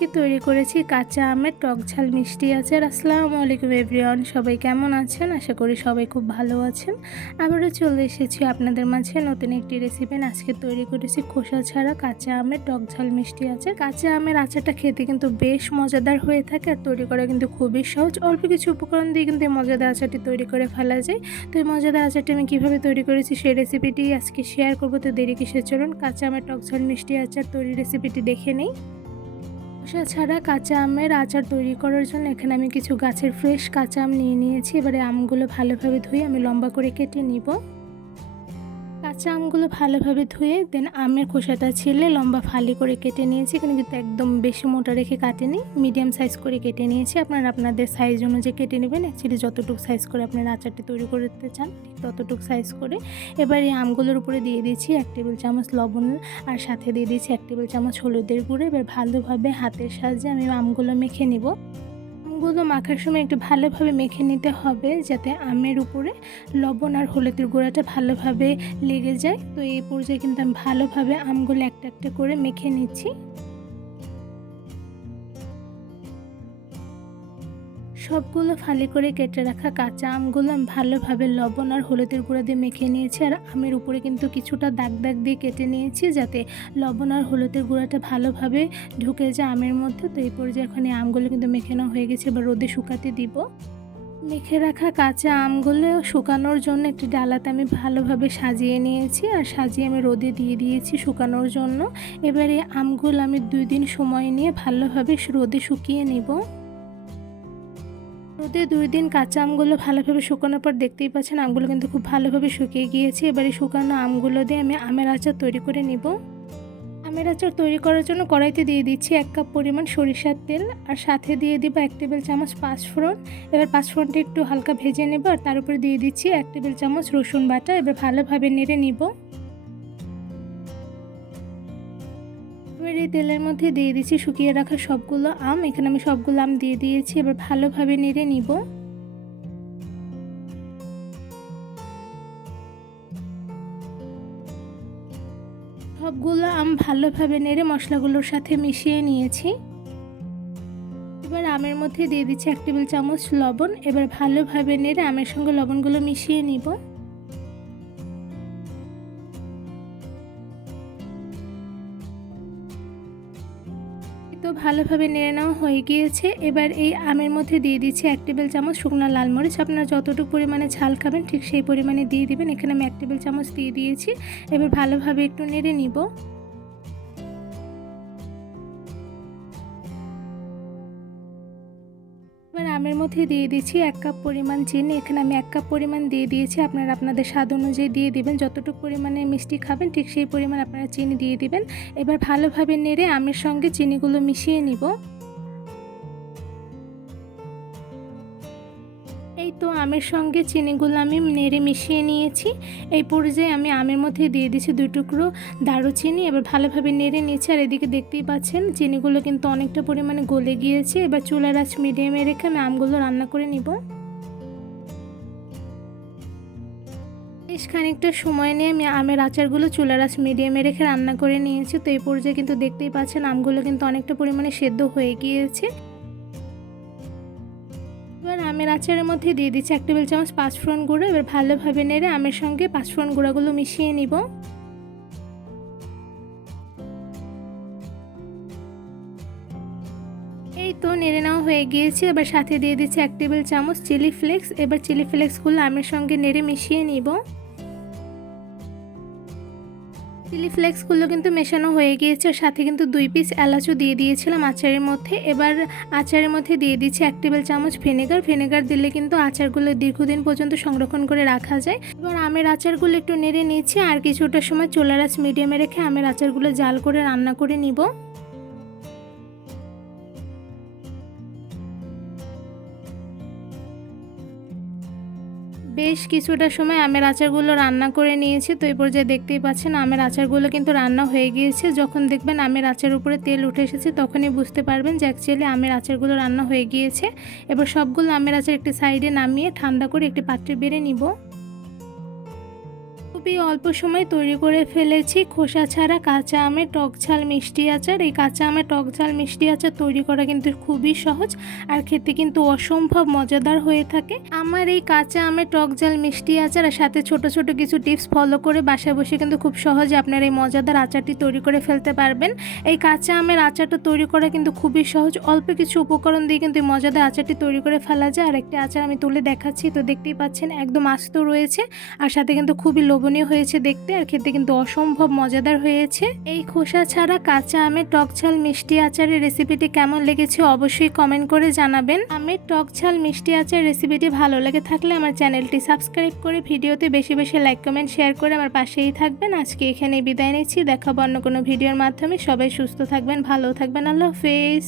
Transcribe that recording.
আজকে তৈরি করেছি কাঁচা আমের টক ঝাল মিষ্টি আচার। আসসালামু আলাইকুম এভরিওয়ান, সবাই কেমন আছেন? আশা করি সবাই খুব ভালো আছেন। আবারও চলে এসেছি আপনাদের মাঝে নতুন একটি রেসিপি। আজকে তৈরি করেছি খোসা ছাড়া কাঁচা আমের টক ঝাল মিষ্টি আচার। কাঁচা আমের আচারটা খেতে কিন্তু বেশ মজাদার হয়ে থাকে আর তৈরি করা কিন্তু খুবই সহজ। অল্প কিছু উপকরণ দিয়ে কিন্তু এই মজাদার আচারটি তৈরি করে ফেলা যায়। তো এই মজাদার আচারটি আমি কীভাবে তৈরি করেছি সেই রেসিপিটি আজকে শেয়ার করবো। তো দেরি কিসের, চলুন কাঁচা আমের টক ঝাল মিষ্টি আচার তৈরি রেসিপিটি দেখে নেই। খোসা ছাড়া কাঁচা আমের আচার তৈরি করার জন্য এখানে আমি কিছু গাছের ফ্রেশ কাঁচা আম নিয়ে নিয়েছি। এবারে আমগুলো ভালোভাবে ধুয়ে আমি লম্বা করে কেটে নিব। কাঁচা আমগুলো ভালোভাবে ধুয়ে দেন আমের খোসাটা ছিলে লম্বা ফালি করে কেটে নিয়েছি। এখানে কিন্তু একদম বেশি মোটা রেখে কাটেনি, মিডিয়াম সাইজ করে কেটে নিয়েছি। আপনারা আপনাদের সাইজ অনুযায়ী কেটে নেবেন। অ্যাকচুয়ালি যতটুকু সাইজ করে আপনারা আচারটি তৈরি করতে চান ঠিক ততটুকু সাইজ করে। এবার এই আমগুলোর উপরে দিয়ে দিয়েছি 1 টেবিল চামচ লবণ আর সাথে দিয়ে দিয়েছি 1 টেবিল চামচ হলুদের গুঁড়ো। এবার ভালোভাবে হাতের সাহায্যে আমি আমগুলো মেখে নিব। আমগুলো মাখার সময় একটু ভালোভাবে মেখে নিতে হবে যাতে আমের উপরে লবণ আর হলুদের গুঁড়াটা ভালোভাবে লেগে যায়। তো এই পর্যায়ে কিন্তু আমি ভালোভাবে আমগুলো একটা একটা করে মেখে নিচ্ছি। সবগুলো ফালি করে কেটে রাখা কাঁচা আমগুলো আমি ভালোভাবে লবণ আর হলুদের গুঁড়া দিয়ে মেখে নিয়েছি। আর আমের উপরে কিন্তু কিছুটা দাগ দাগ দিয়ে কেটে নিয়েছি যাতে লবণ আর হলুদের গুঁড়াটা ভালোভাবে ঢুকে যায় আমের মধ্যে। তো এই পর্যায়ে এখন এই আমগুলো কিন্তু মেখে নেওয়া হয়ে গেছে। এবার রোদে শুকাতে দিব। মেখে রাখা কাঁচা আমগুলো শুকানোর জন্য একটি ডালাতে আমি ভালোভাবে সাজিয়ে নিয়েছি আর সাজিয়ে আমি রোদে দিয়ে দিয়েছি শুকানোর জন্য। এবারে আমগুলো আমি 2 দিন সময় নিয়ে ভালোভাবে রোদে শুকিয়ে নিব। রোদে 2 দিন কাঁচা আমগুলো ভালোভাবে শুকানোর পর দেখতেই পাচ্ছেন আমগুলো কিন্তু খুব ভালোভাবে শুকিয়ে গিয়েছে। এবারে শুকানো আমগুলো দিয়ে আমি আমের আচার তৈরি করে নিব। আমের আচার তৈরি করার জন্য কড়াইতে দিয়ে দিচ্ছি 1 কাপ পরিমাণ সরিষার তেল আর সাথে দিয়ে দিব 1 টেবিল চামচ পাঁচফোড়ন। এবার পাঁচফোড়নটা একটু হালকা ভেজে নেব আর তার উপরে দিয়ে দিচ্ছি 1 টেবিল চামচ রসুন বাটা। এবার ভালোভাবে নেড়ে নিব। এবার এই তেলের মধ্যে দিয়ে দিচ্ছি শুকিয়ে রাখা সবগুলো আম। এখানে আমি সবগুলো আম দিয়ে দিয়েছি। এবার ভালোভাবে নেড়ে নিব। সবগুলো আম ভালোভাবে নেড়ে মশলাগুলোর সাথে মিশিয়ে নিয়েছি। এবার আমের মধ্যে দিয়ে দিচ্ছি 1 টেবিল চামচ লবণ। এবার ভালোভাবে নেড়ে আমের সঙ্গে লবণগুলো মিশিয়ে নিব। তো ভালোভাবে নেড়ে নেওয়া হয়ে গিয়েছে। এবার এই আমের মধ্যে দিয়ে দিচ্ছি 1 টেবিল চামচ শুকনো লাল মরিচ। আপনারা যতটুকু পরিমাণে ঝাল খাবেন ঠিক সেই পরিমাণে দিয়ে দিবেন। এখানে আমি 1 টেবিল চামচ দিয়ে দিয়েছি। এবার ভালোভাবে একটু নেড়ে নিব। এবার আমের মধ্যে দিয়ে দিচ্ছি 1 কাপ পরিমাণ চিনি। এখানে আমি 1 কাপ পরিমাণ দিয়ে দিয়েছি। আপনারা আপনাদের স্বাদ অনুযায়ী দিয়ে দিবেন। যতটুকু পরিমাণে মিষ্টি খাবেন ঠিক সেই পরিমাণ আপনারা চিনি দিয়ে দিবেন। এবার ভালোভাবে নেড়ে আমের সঙ্গে চিনিগুলো মিশিয়ে নিব। এই তো আমের সঙ্গে চিনিগুলো আমি নেড়ে মিশিয়ে নিয়েছি। এই পর্যায়ে আমি আমের মধ্যে দিয়ে দিচ্ছি 2 টুকরো দারুচিনি। এবার ভালোভাবে নেড়ে নিয়েছি। আর এদিকে দেখতেই পাচ্ছেন চিনিগুলো কিন্তু অনেকটা পরিমাণে গলে গিয়েছে। এবার চুলার আঁচ মিডিয়ামে রেখে আমি আমগুলো রান্না করে নিব। বেশ খানিকটা সময় নিয়ে আমি আমের আচারগুলো চুলার আঁচ মিডিয়ামে রেখে রান্না করে নিয়েছি। তো এই পর্যায়ে কিন্তু দেখতেই পাচ্ছেন আমগুলো কিন্তু অনেকটা পরিমাণে সেদ্ধ হয়ে গিয়েছে। এবার আমের আচারের মধ্যে দিয়ে দিচ্ছি 1 টেবিল চামচ পাঁচফোড়ন গুঁড়ো। এবার ভালোভাবে নেড়ে আমের সঙ্গে পাঁচফোড়ন গুঁড়োগুলো মিশিয়ে নিব। এই তো নেড়ে নেওয়া হয়ে গিয়েছে। এবার সাথে দিয়ে দিচ্ছি 1 টেবিল চামচ চিলি ফ্লেক্স। এবার চিলি ফ্লেক্সগুলো আমের সঙ্গে নেড়ে মিশিয়ে নিব। চিলি ফ্লেক্সগুলো কিন্তু মেশানো হয়ে গিয়েছে। সাথে কিন্তু 2 পিস এলাচও দিয়ে দিয়েছিলাম আচারের মধ্যে। এবার আচারের মধ্যে দিয়ে দিচ্ছি 1 টেবিল চামচ ভিনেগার। ভিনেগার দিলে কিন্তু আচারগুলো দীর্ঘদিন পর্যন্ত সংরক্ষণ করে রাখা যায়। এবার আমের আচারগুলো একটু নেড়ে নিচ্ছি আর কিছুটা সময় চুলার আঁচ মিডিয়ামে রেখে আমের আচারগুলো জাল করে রান্না করে নিব। বেশ কিছুটা সময় আমের আচারগুলো রান্না করে নিয়েছি। তো এই পর্যায়ে দেখতেই পাচ্ছেন আমের আচারগুলো কিন্তু রান্না হয়ে গিয়েছে। যখন দেখবেন আমের আচারের উপরে তেল উঠে এসেছে তখনই বুঝতে পারবেন যে অ্যাকচুয়ালি আমের আচারগুলো রান্না হয়ে গিয়েছে। এবার সবগুলো আমের আচার একটি সাইডে নামিয়ে ঠান্ডা করে একটি পাত্রে বেড়ে নিব। খুবই অল্প সময় তৈরি করে ফেলেছি খোসা ছাড়া কাঁচা আমের টক ঝাল মিষ্টি আচার। এই কাঁচা আমের টক ঝাল মিষ্টি আচার তৈরি করা কিন্তু খুবই সহজ আর খেতে কিন্তু অসম্ভব মজাদার হয়ে থাকে। আমার এই কাঁচা আমের টক ঝাল মিষ্টি আচার আর সাথে ছোট ছোট কিছু টিপস ফলো করে বাসায় বসে কিন্তু খুব সহজে আপনারা এই মজাদার আচারটি তৈরি করে ফেলতে পারবেন। এই কাঁচা আমের আচারটা তৈরি করা কিন্তু খুবই সহজ, অল্প কিছু উপকরণ দিয়ে কিন্তু এই মজাদার আচারটি তৈরি করে ফেলা যায়। আর একটি আচার আমি তুলে দেখাচ্ছি, তো দেখতেই পাচ্ছেন একদম আস্ত রয়েছে আর সাথে কিন্তু খুবই লোভনীয় হয়েছে দেখতে আর খেতে কিন্তু অসম্ভব মজাদার হয়েছে। এই খোসা ছাড়া কাঁচা আমের টক ঝাল মিষ্টি আচারের রেসিপিটি কেমন লেগেছে অবশ্যই কমেন্ট করে জানাবেন। আমের টক ঝাল মিষ্টি আচার রেসিপিটি ভালো লেগে থাকলে আমার চ্যানেলটি সাবস্ক্রাইব করে ভিডিওতে বেশি বেশি লাইক কমেন্ট শেয়ার করে আমার পাশেই থাকবেন। আজকে এখানেই বিদায় নিচ্ছি, দেখাবো অন্য কোনো ভিডিওর মাধ্যমে। সবাই সুস্থ থাকবেন, ভালো থাকবেন, আল্লাহ হাফেজ।